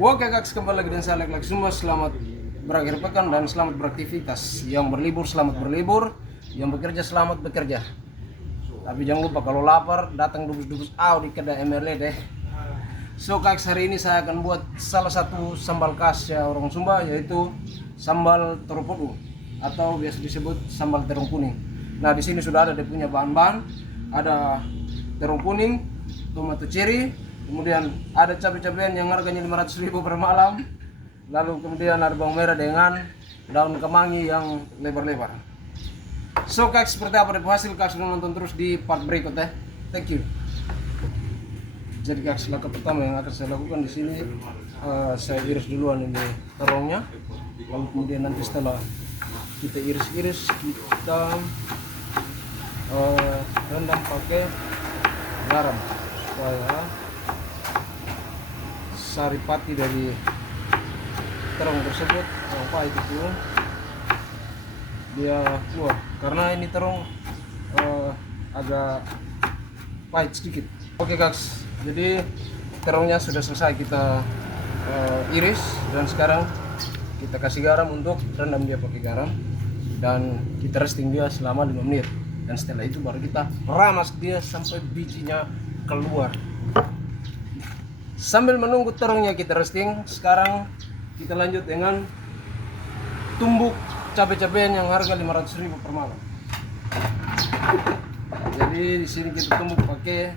Oke guys, kembali lagi dengan saya Lek semua. Selamat berakhir pekan dan selamat beraktivitas. Yang berlibur selamat berlibur, yang bekerja selamat bekerja. Tapi jangan lupa kalau lapar datang dubus-dubus di kedai MRL deh. So guys, hari ini saya akan buat salah satu sambal khas ya orang Sumba, yaitu sambal teropodu atau biasa disebut sambal terong kuning. Nah, di sini sudah ada dia punya bahan-bahan. Ada terong kuning, tomato cherry, kemudian ada cabai-cabean yang harganya 500.000 per malam. Lalu kemudian ada bawang merah dengan daun kemangi yang lebar-lebar. So guys, seperti apa hasil guys, nonton terus di part berikut ya. Thank you. Jadi guys, langkah pertama yang akan saya lakukan di sini, saya iris duluan ini terongnya. Lalu kemudian nanti setelah kita iris-iris, kita rendam pakai garam supaya saripati dari terong tersebut yang pahit itu dia keluar, karena ini terong agak pahit sedikit. Oke guys, jadi terongnya sudah selesai kita iris dan sekarang kita kasih garam untuk rendam dia pakai garam dan kita roasting dia selama 5 menit. Dan setelah itu baru kita ramas dia sampai bijinya keluar. Sambil menunggu terongnya kita roasting, sekarang kita lanjut dengan tumbuk cabai-cabean yang harga 500.000 per malam. Jadi di sini kita tumbuk pakai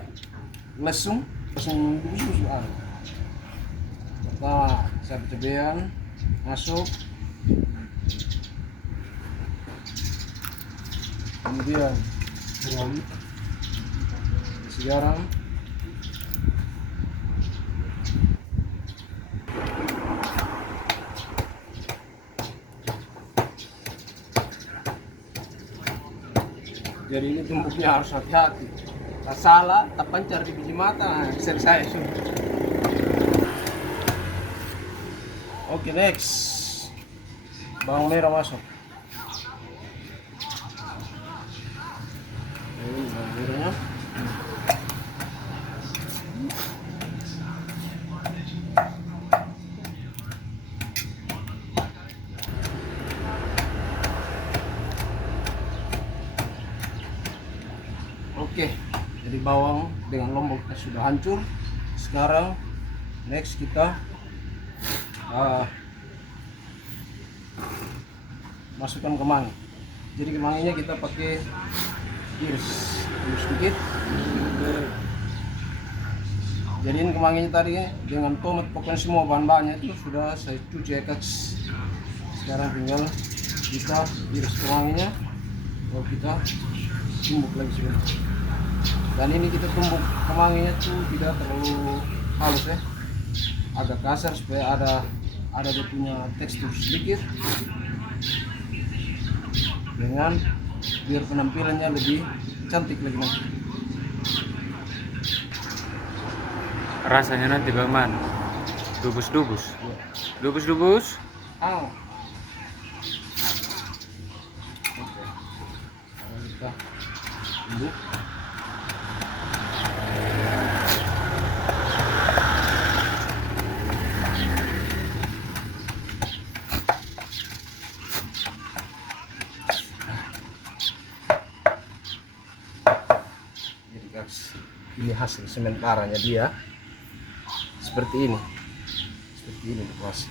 lesung busuk-busukan. Pertama cabai-cabean masuk, kemudian garam, jadi ini tumbuknya harus hati-hati, tak salah tak pancar di biji mata saya. Oke, next bawang merah masuk. Bawang merahnya oke, jadi bawang dengan lomboknya sudah hancur. Sekarang next kita masukkan kemangi. Jadi kemanginya kita pakai iris sedikit. Jadiin kemanginya tadi dengan tomat, pokoknya semua bahan-bahannya itu sudah saya cuci ya guys. Sekarang tinggal kita iris kemanginya, lalu kita tumbuk lagi sudah. Dan ini kita tumbuk kemanginya tuh tidak terlalu halus ya, agak kasar supaya ada dia punya tekstur sedikit, dengan biar penampilannya lebih cantik lagi nanti. Rasanya nanti bagaimana? Dubus-dubus? Ya. Dubus-dubus? Oke, sekarang kita tumbuk. Jadi guys, ini hasil sementaranya dia seperti ini bos.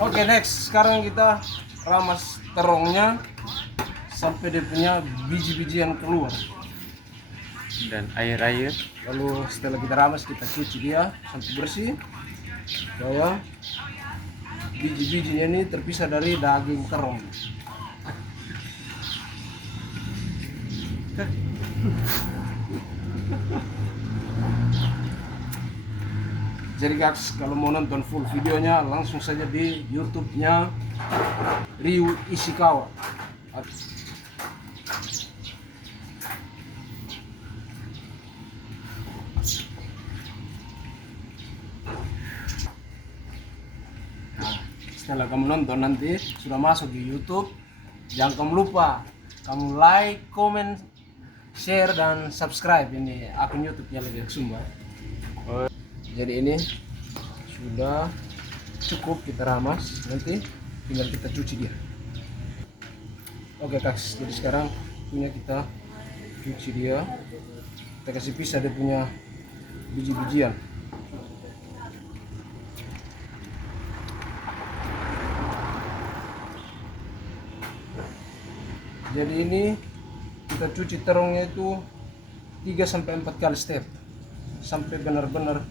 Oke, next sekarang kita ramas terongnya sampai dia punya biji-bijian keluar. Dan air-air. Lalu setelah kita ramas, kita cuci dia sampai bersih supaya biji-bijinya ini terpisah dari daging terong. Jadi guys, kalau mau nonton full videonya langsung saja di YouTube-nya Ryu Ishikawa. Nah, setelah kamu nonton nanti sudah masuk di YouTube, jangan kamu lupa kamu like, comment, share dan subscribe ini akun YouTube-nya Lek Sumba. Oh, Jadi ini sudah cukup kita ramas, nanti tinggal kita cuci dia. Oke Kaks, jadi sekarang punya kita cuci dia, kita kasih pisah dia punya biji-bijian. Jadi ini kita cuci terongnya itu 3 sampai 4 kali step sampai benar-benar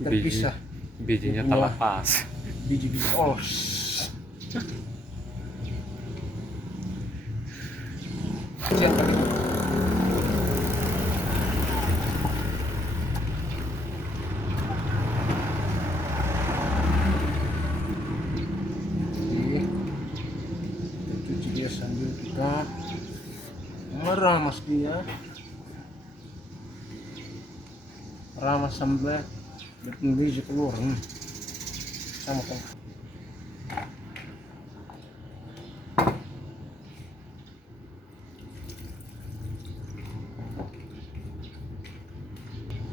terpisah bijinya Dia punya terlepas. biji-biji olos. Cucian kali ini. Jadi kita cuci dia sambil kita meramas dia, ramas sampai biji keluar. Sama kan.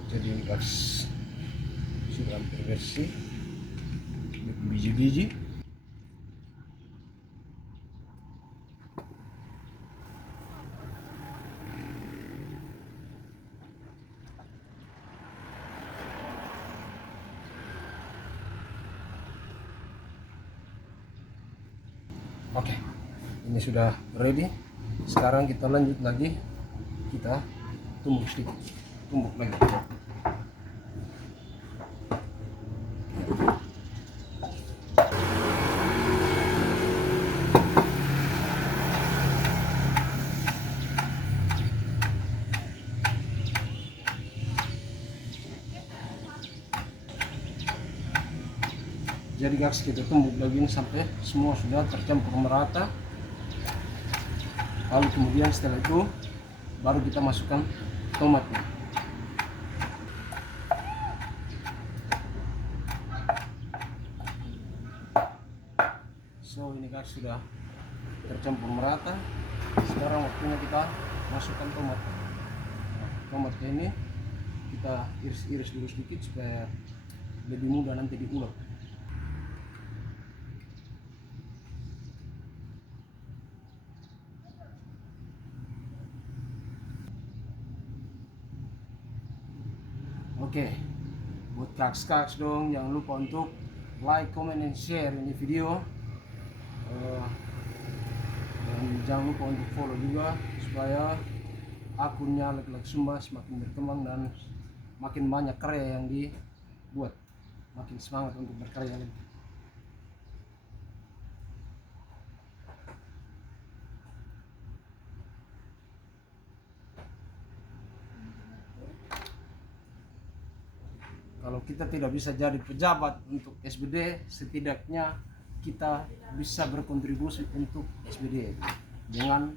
Jadi pas sudah hampir bersih, biji-biji. Oke, ini sudah ready. Sekarang kita lanjut lagi, kita tumbuk sedikit, tumbuk lagi. Jadi guys, kita tumbuk lagi ini sampai semua sudah tercampur merata. Lalu kemudian setelah itu baru kita masukkan tomatnya. So ini guys sudah tercampur merata. Sekarang waktunya kita masukkan tomat. Tomatnya ini kita iris-iris dulu sedikit supaya lebih mudah nanti diulek. Oke, buat kaks-kaks dong, jangan lupa untuk like, comment, and share ini video. Dan jangan lupa untuk follow juga supaya akunnya Laki-Laki Sumba semakin berkembang dan makin banyak karya yang dibuat, makin semangat untuk berkarya lagi. Kalau kita tidak bisa jadi pejabat untuk SBD, setidaknya kita bisa berkontribusi untuk SBD dengan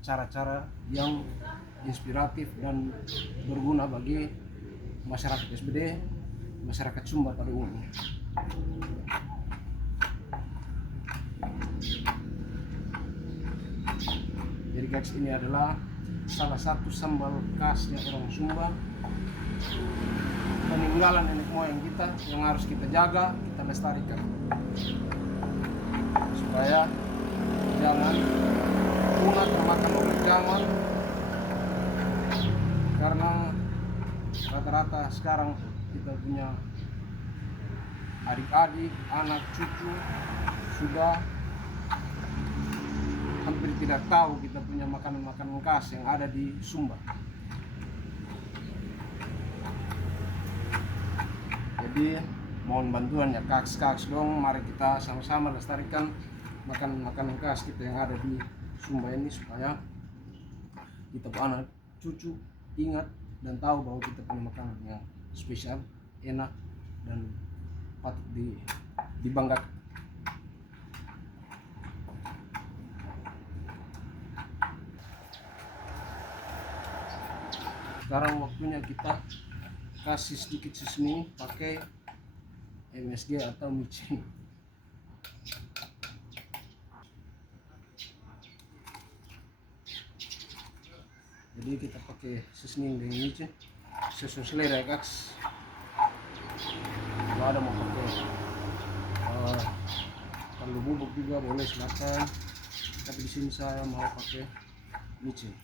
cara-cara yang inspiratif dan berguna bagi masyarakat SBD, masyarakat Sumba pada umumnya. Jadi guys, ini adalah salah satu sambal khasnya orang Sumba, peninggalan nenek moyang kita yang harus kita jaga, kita lestarikan supaya jangan punah termakan oleh zaman, karena rata-rata sekarang kita punya adik-adik, anak cucu sudah hampir tidak tahu kita punya makanan-makanan khas yang ada di Sumba. Jadi mohon bantuan ya kaks-kaks dong, mari kita sama-sama lestarikan makanan-makanan khas kita yang ada di Sumba ini supaya kita anak cucu ingat dan tahu bahwa kita punya makanan yang spesial, enak dan patut dibanggakan. Sekarang waktunya kita kasih sedikit seasoning pakai MSG atau micin. Jadi kita pakai seasoning dengan micin sesuai selera guys. Kalau ada mau pakai kalau bubuk juga boleh silakan. Tapi di sini saya mau pakai micin.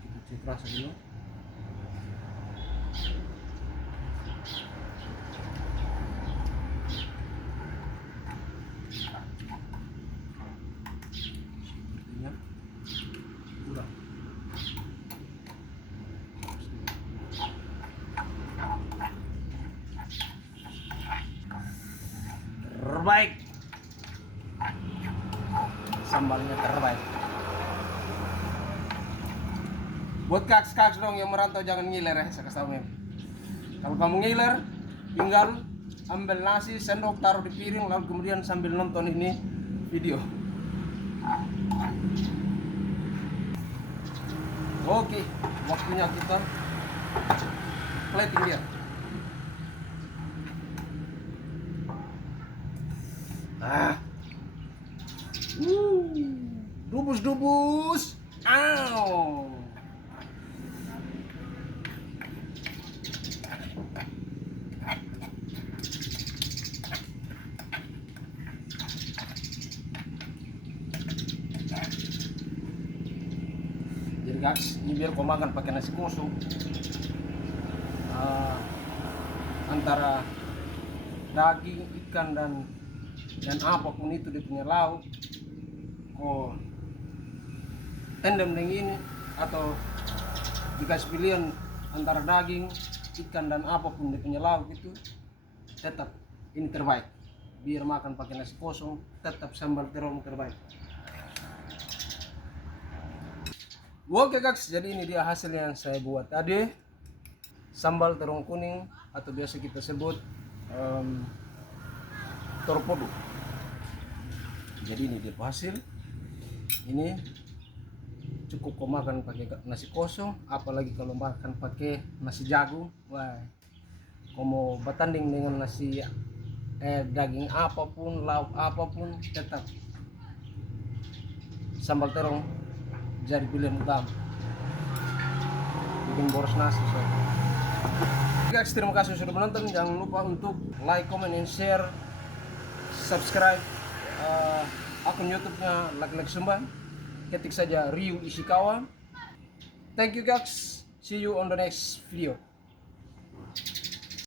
Kita cek rasa dulu. Sepertinya kurang. Terbaik, sambalnya terbaik. Buat kaks-kaks dong yang merantau jangan ngiler ya, saya kasih tahu nih. Kalau kamu ngiler, tinggal ambil nasi sendok taruh di piring lalu kemudian sambil nonton ini video. Oke, waktunya kita plating dia. Dubus-dubus. Aw. Jadi guys, ini biar kau makan pakai nasi kosong. Antara daging, ikan dan apapun itu dia punya lauk. Oh, tandem dengan ini atau dikasih pilihan antara daging, ikan dan apapun dia punya lauk itu tetap ini terbaik. Biar makan pakai nasi kosong tetap sambal terong terbaik. Oke guys, jadi ini dia hasil yang saya buat tadi. Sambal terong kuning atau biasa kita sebut torpedo. Jadi ini dia hasil. Ini cukup kau makan pakai nasi kosong, apalagi kalau makan pakai nasi jagung. Wah, kau mau bertanding dengan nasi daging apapun, lauk apapun, tetap sambal terong jadi pilihan utama. Bikin boros nasi. So. Guys, terima kasih sudah menonton. Jangan lupa untuk like, comment, and share, subscribe akun YouTube-nya Laki-Laki Sumba. Ketik saja Ryu Ishikawa. Thank you guys. See you on the next video.